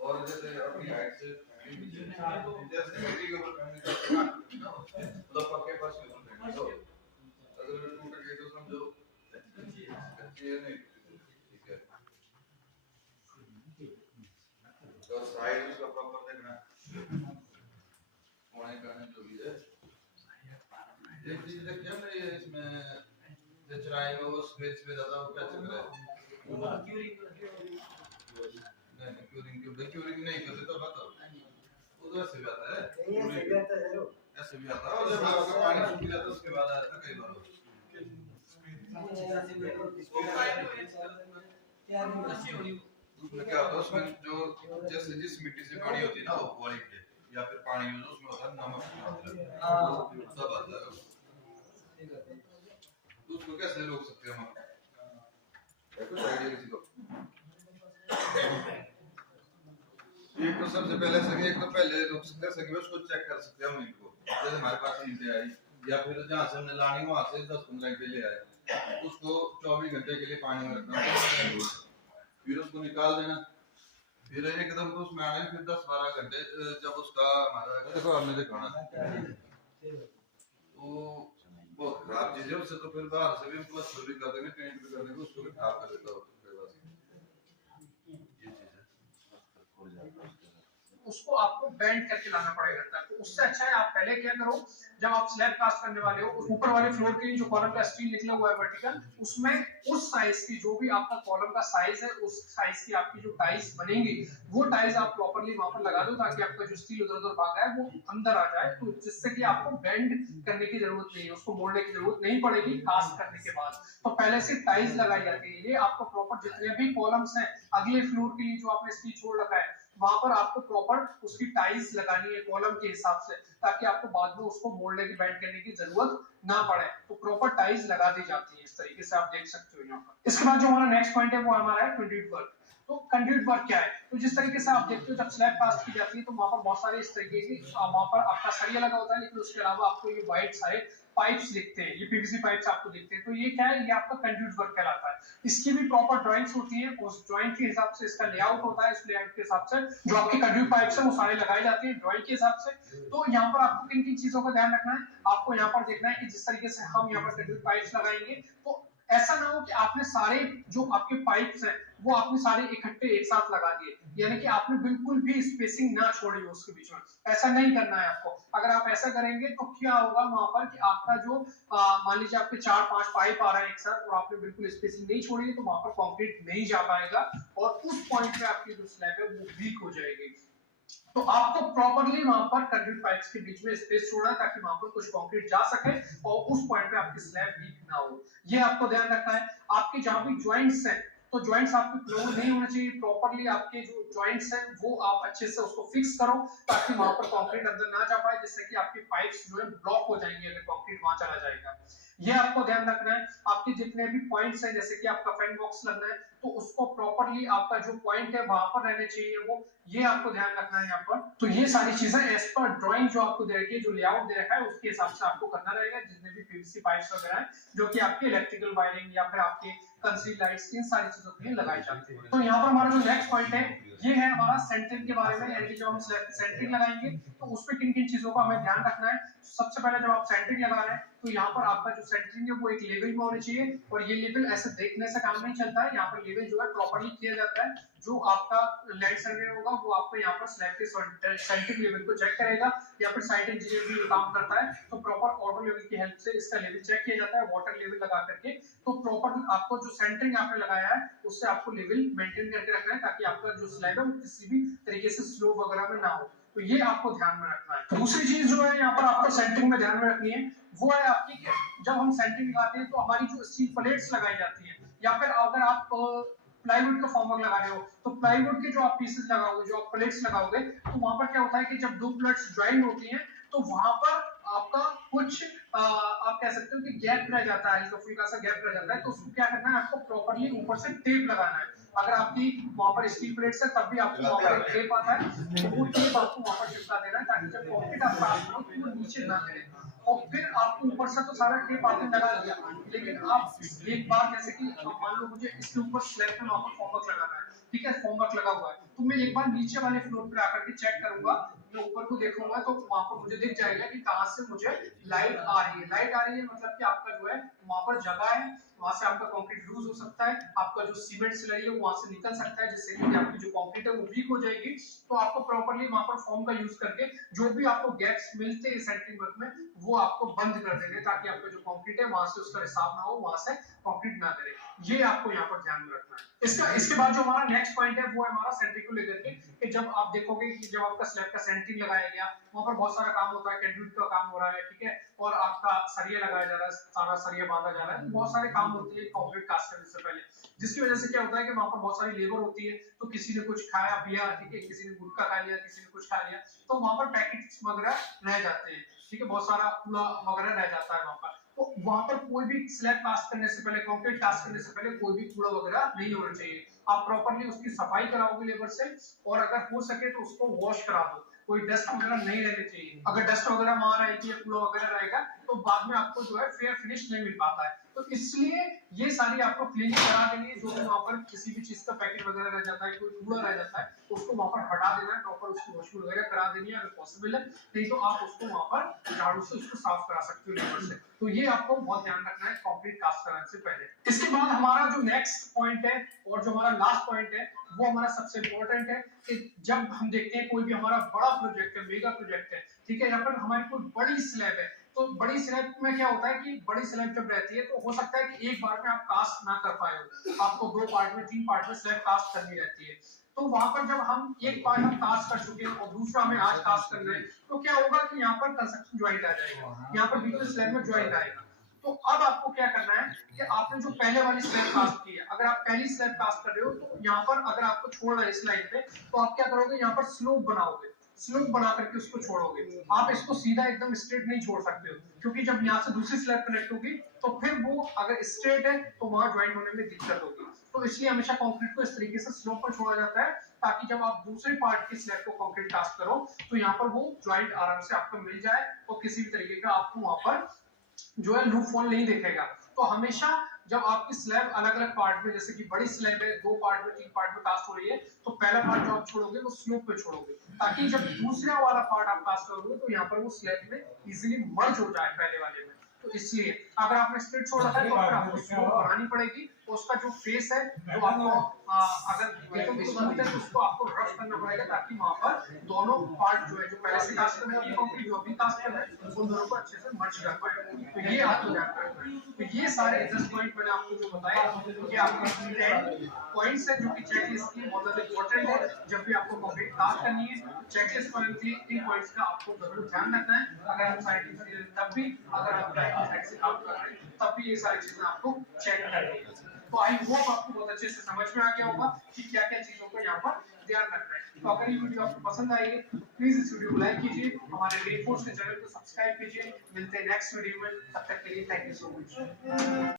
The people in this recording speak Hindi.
और जैसे अपनी हाइट से जैसे मिट्टी के ऊपर पहनने का मतलब पक्के फर्श के ऊपर पहनने का अगर टूट गए तो समझो ये नहीं ठीक है। तो साइज उसका प्रॉपर देखना होने का जो भी है। एक चीज देखिए ना ये इसमें जो चराई में वो स्पेस पे ज्यादा वो क्या चल रहा है क्यूरिंग नहीं करते तो बताओ वो तो ऐसे भी आता है ऐसे भी आता है और जब आपका पानी सूख जाता है उसके बाद आता है कई बार क्या होता है उसमें जो जैसे जिस मिट्टी से बनी होती है ना वो वाली या फिर पानी यूज उसमें होता है नमक सब आता है उसको कैसे रोक सकते हैं हम कुछ आइडिया किसी को एक तो सबसे पहले सके एक तो पहले रोक सकते हैं सके उसको चेक कर सकते हैं हम इनको जैसे हमारे पास ईंटें आई या फिर जहाँ से हमने लानी वहाँ से 10-15 घंटे ले आए उसको 24 घंटे के लिए पानी में रखना फिर उसको निकाल देना फिर एकदम तो उसमें आने फिर 10-12 घंटे जब उसका हमारा देखो हमने दिखाना तो बहुत खराब चीज है उससे तो फिर बाहर से भी प्लस्तर भी कर देंगे पेंट भी कर देंगे उसको भी खराब कर देता हो उसको आपको बेंड करके लाना पड़ेगा। तो उससे अच्छा है आप पहले क्या करो जब आप स्लैब कास्ट करने वाले हो उस ऊपर वाले फ्लोर के लिए जो कॉलम का स्टील निकला हुआ है वर्टिकल उसमें उस साइज की जो भी आपका कॉलम का साइज है उस साइज की आपकी जो टाइल्स बनेंगी वो टाइल्स आप प्रॉपर्ली वहां पर लगा दो ताकि आपका जो स्टील उधर उधर भाग रहा है वो अंदर आ जाए तो जिससे कि आपको बेंड करने की जरूरत नहीं है उसको मोड़ने की जरूरत नहीं पड़ेगी कास्ट करने के बाद। तो पहले से टाइल्स लगाई जाती है ये आपको प्रॉपर जितने भी कॉलम्स हैं अगले फ्लोर के लिए जो आपने स्टील छोड़ रखा है वहां पर आपको प्रॉपर उसकी टाइल्स लगानी है कॉलम के हिसाब से ताकि आपको बाद में उसको मोड़ने की बेंड करने की जरूरत ना पड़े। तो प्रॉपर टाइल्स लगा दी जाती है इस तरीके से आप देख सकते हो यहाँ पर। इसके बाद जो हमारा नेक्स्ट पॉइंट है वो हमारा है कंड्यूट वर्क। तो कंड्यूट वर्क क्या है तो जिस तरीके से आप देखते हो जब स्लैब कास्ट की जाती है तो वहां पर बहुत सारे इस तरीके की वहां पर आपका सरिया लगा होता है लेकिन उसके अलावा आपको ये व्हाइट सारे पाइप्स दिखते हैं ये पीवीसी पाइप्स आपको दिखते हैं। तो ये क्या है ये आपका कंड्यूट वर्क कहलाता है। इसकी भी प्रॉपर ड्राइंग्स होती है उस ड्राइंग के हिसाब से इसका लेआउट होता है इस लेआउट के हिसाब से जो आपके कंड्यूट पाइप्स है वो सारे लगाए जाते हैं ड्राइंग के हिसाब से। तो यहाँ पर आपको किन किन चीजों का ध्यान रखना है आपको यहाँ पर देखना है कि जिस तरीके से हम यहाँ पर कंड्यूट पाइप्स लगाएंगे तो ऐसा ना हो कि आपने सारे जो आपके पाइप्स हैं वो आपने सारे इकट्ठे एक साथ लगा दिए यानी कि आपने बिल्कुल भी स्पेसिंग ना छोड़ी हो उसके बीच में। ऐसा नहीं करना है आपको। अगर आप ऐसा करेंगे तो क्या होगा वहां पर कि आपका जो मान लीजिए आपके 4-5 पाइप आ रहे हैं एक साथ और आपने बिल्कुल स्पेसिंग नहीं छोड़ी तो वहां पर कंक्रीट नहीं जा पाएगा और उस पॉइंट पे आपकी जो स्लैब है वो वीक हो जाएगी। तो आपको प्रॉपर्ली वहां पर कंक्रीट पाइप्स के बीच में स्पेस छोड़ना है ताकि वहां पर कुछ कंक्रीट जा सके और उस पॉइंट पे आपकी स्लैब वीक ना हो। ये आपको ध्यान रखना है। आपके जहां भी जॉइंट्स हैं तो जॉइंट्स आपके क्लोज नहीं होने चाहिए प्रॉपर्ली आपके जो जॉइंट्स हैं वो आप अच्छे से उसको फिक्स करो ताकि वहां पर कंक्रीट अंदर ना जा पाए जिससे कि आपके पाइप्स जो है ब्लॉक हो जाएंगे अगर कंक्रीट वहां चला जाएगा। ये आपको ध्यान रखना है। आपके जितने भी पॉइंट्स हैं जैसे कि आपका फेंट बॉक्स लगना है तो उसको प्रॉपर्ली आपका जो पॉइंट है वहां पर रहने चाहिए वो ये आपको ध्यान रखना है यहाँ पर। तो ये सारी चीजें एज पर ड्राइंग जो आपको दे रखी है जो लेआउट दे रखा है उसके हिसाब से आपको करना रहेगा जितने भी पीवीसी पाइप्स वगैरह हैं जो कि आपके इलेक्ट्रिकल वायरिंग या फिर आपके कंसील लाइट्स इन सारी चीजों के लिए लगाए जाते हैं। तो यहाँ पर हमारा जो नेक्स्ट पॉइंट है ये है हमारा सेंटरिंग के बारे में यानी कि जब हम सेंटरिंग लगाएंगे तो उसमें किन किन चीजों का हमें ध्यान रखना है। सबसे पहले जब आप सेंटरिंग लगा रहे हैं तो यहाँ पर आपका जो सेंटरिंग है वो एक लेवल में होनी चाहिए और ये लेवल ऐसे देखने से काम नहीं चलता है। यहाँ पर लेवल जो है प्रॉपर्ली किया जाता है। जो आपका लैंड सर्वे होगा वो आपको यहाँ पर स्लैब के सेंटरिंग लेवल को चेक करेगा या फिर साइट इंजीनियर भी काम करता है तो प्रॉपर ऑटो लेवल की हेल्प से इसका लेवल चेक किया जाता है वाटर लेवल लगा करके। तो प्रॉपर आपको जो सेंटरिंग आपने लगाया है उससे आपको लेवल मेंटेन करके रखना है ताकि आपका जो स्लैब है वो किसी भी तरीके से स्लोप वगैरह में ना हो। तो ये आपको ध्यान में रखना है। दूसरी चीज जो है यहाँ पर आपको सेंटरिंग में ध्यान में रखनी है वो है आपकी जब हम सेंटरिंग लगाते हैं तो हमारी जो स्टील प्लेट्स लगाई जाती है या फिर अगर आप प्लाईवुड का फॉर्मवर्क लगा रहे हो तो प्लाईवुड के जो आप पीसेस लगाओगे जो आप प्लेट्स लगाओगे तो वहां पर क्या होता है कि जब दो प्लेट्स ज्वाइन होती हैं तो वहां पर आपका कुछ आप कह सकते हो कि गैप रह जाता है हल्का फुल्का सा गैप रह जाता है तो उसको क्या करना है आपको प्रॉपर्ली ऊपर से टेप लगाना है। अगर आपकी वहां पर स्टील प्लेट्स है तब भी आपको वहां पर एक टेप आता है तो वो टेप आपको वहां पर चिपका देना है ताकि जब कंक्रीट आप पास करो तो वो नीचे ना गिरे। और फिर आपको ऊपर से तो सारा टेप आपने लगा लिया, लेकिन आप एक बार जैसे कि मान लो मुझे इसके ऊपर स्लैब में वहां पर फॉर्मवर्क लगाना है, ठीक है, फॉर्मवर्क लगा हुआ है, तो मैं एक बार नीचे वाले फ्लोर पे आकर के चेक करूंगा, मैं ऊपर को देखूंगा तो वहां पर मुझे दिख जाएगा कि कहां से मुझे लाइट आ रही है। लाइट आ रही है मतलब कि आपका जो है वहां पर जगह है, वहां से आपका कंक्रीट लूज हो सकता है, आपका जो सीमेंट स्लरी है वहां से निकल सकता है, जिससे कि आपकी जो कंक्रीट है वो वीक हो जाएगी। तो आपको प्रॉपर्ली वहां पर फॉर्म का यूज करके जो भी आपको गैप्स मिलते हैं सेंटरिंग वर्क में वो आपको बंद कर देंगे, ताकि आपका जो कंक्रीट है वहां से उसका रिसाव ना हो, वहां से कंक्रीट ना करे। ये आपको यहाँ पर ध्यान में रखना है। इसके बाद जो हमारा नेक्स्ट पॉइंट है वो है हमारा सेंटरिंग को लेकर के, कि जब आप देखोगे कि जब आपका स्लैब का सेंटरिंग लगाया गया, वहां पर बहुत सारा काम होता है, कंडक्ट का काम हो रहा है, ठीक है, और आपका सरिया लगाया जा रहा है, सारा सरिया बांधा जा रहा है, बहुत सारे काम होते हैं कंक्रीट कास्ट करने से पहले, जिसकी वजह से क्या होता है कि वहां पर बहुत सारी लेबर होती है, तो किसी ने कुछ खाया पिया, ठीक है, किसी ने गुटखा खा लिया, किसी ने कुछ खा लिया, तो वहां पर पैकेट्स वगैरह रह जाते हैं, ठीक है, बहुत सारा कूड़ा वगैरह रह जाता है वहां पर। तो वहां पर कोई भी स्लैब कास्ट करने से पहले, कंक्रीट कास्ट करने से पहले कोई भी कूड़ा वगैरह नहीं होना चाहिए। आप प्रॉपर्ली उसकी सफाई कराओगे लेबर से, और अगर हो सके तो उसको वॉश करा दो, कोई डस्ट वगैरह नहीं रहनी चाहिए। अगर डस्ट वगैरह वहां रहेगी या कूड़ा वगैरह रहेगा तो बाद में आपको जो है फेयर फिनिश नहीं मिल पाता है। तो इसलिए ये सारी आपको क्लीनिंग करा देनी है, जो भी वहां पर किसी भी चीज का पैकेट वगैरह रह जाता है, कोई कूड़ा रह जाता है, तो उसको वहां पर हटा देना है, प्रॉपर उसकी वॉशिंग वगैरह करा देनी है अगर पॉसिबल है, नहीं तो आप उसको वहां पर झाड़ू से उसको साफ करा सकते हो लेबर से। तो ये आपको बहुत ध्यान रखना है कंक्रीट कास्ट कराने से पहले। इसके बाद हमारा जो नेक्स्ट पॉइंट है और जो हमारा लास्ट पॉइंट है वो हमारा सबसे इंपॉर्टेंट है, कि जब हम देखते हैं कोई भी हमारा बड़ा प्रोजेक्ट है, मेगा प्रोजेक्ट है, ठीक है, या फिर हमारी कोई बड़ी स्लैब है, तो बड़ी स्लैब में क्या होता है कि बड़ी स्लैब जब रहती है तो हो सकता है कि एक बार में आप कास्ट ना कर पाए हो, आपको 2 पार्ट में 3 पार्ट में स्लैब कास्ट करनी रहती है। तो वहां पर जब हम एक पार्ट हम कास्ट कर चुके हैं और दूसरा हमें आज कास्ट करना है, तो क्या होगा कि यहाँ पर कंस्ट्रक्शन ज्वाइंट आ जाएगा, यहाँ पर बीच में स्लैब में ज्वाइंट आएगा। तो अब आपको क्या करना है कि आपने जो पहले वाली स्लैब कास्ट की है, अगर आप पहली स्लैब कास्ट कर रहे हो तो यहाँ पर अगर आपको छोड़ रहा है इस लाइन पे, तो आप क्या करोगे, यहाँ पर स्लोप बनाओगे, स्लोप बना करके उसको छोड़ोगे। आप इसको सीधा एकदम स्ट्रेट नहीं छोड़ सकते हो, क्योंकि जब यहाँ से दूसरी स्लैब कनेक्ट होगी तो फिर वो अगर स्ट्रेट है तो वहां ज्वाइंट होने में दिक्कत होगी। तो इसलिए हमेशा कंक्रीट को इस तरीके से स्लोप पर छोड़ा जाता है, ताकि जब आप दूसरे पार्ट की स्लैब को कंक्रीट कास्ट करो तो यहाँ पर वो ज्वाइंट आराम से आपको मिल जाए और किसी भी तरीके का आपको वहां पर जो है लूप होल नहीं दिखेगा। तो हमेशा जब आपकी स्लैब अलग अलग पार्ट में, जैसे कि बड़ी स्लैब है 2 पार्ट में 3 पार्ट में कास्ट हो रही है, तो पहला पार्ट जो आप छोड़ोगे वो स्लोप पे छोड़ोगे, ताकि जब दूसरा वाला पार्ट आप कास्ट करोगे तो यहाँ पर वो स्लैब में इजीली मर्ज हो जाए पहले वाले में। तो इसलिए अगर आपने स्ट्रेट छोड़ रखा है तो आपको स्लोप बढ़ानी पड़ेगी, तो उसका जो फेस है जो आपको अगर एकदम स्मूथ है तो उसको आपको रफ करना पड़ेगा, ताकि वहां पर दोनों पार्ट जो है जो पहले से कास्ट कर रहे हैं कंक्रीट जो अभी कास्ट कर रहे हैं उन दोनों को अच्छे से मर्ज कर पाए। तो ये आपको ध्यान रखना है। तो ये सारे 10 पॉइंट मैंने आपको जो बताया ये आपके 10 पॉइंट्स है जो कि चेकलिस्ट की बहुत ज्यादा इंपॉर्टेंट है। जब भी आपको कंक्रीट कास्ट करनी है चेकलिस्ट पर इन पॉइंट्स का आपको जरूर ध्यान रखना है। अगर आप साइड तब भी अगर आप साइड से काम कर रहे हैं तब भी ये सारी चीजें आपको चेक करनी है। तो आई होप आपको बहुत अच्छे से समझ में आ गया होगा कि क्या क्या चीजों को यहाँ पर ध्यान रखना है। तो अगर ये वीडियो आपको पसंद आई है तो प्लीज इस वीडियो को लाइक कीजिए, हमारे रेनफोर्स के चैनल को सब्सक्राइब कीजिए। मिलते हैं नेक्स्ट वीडियो में, तब तक के लिए थैंक यू सो मच।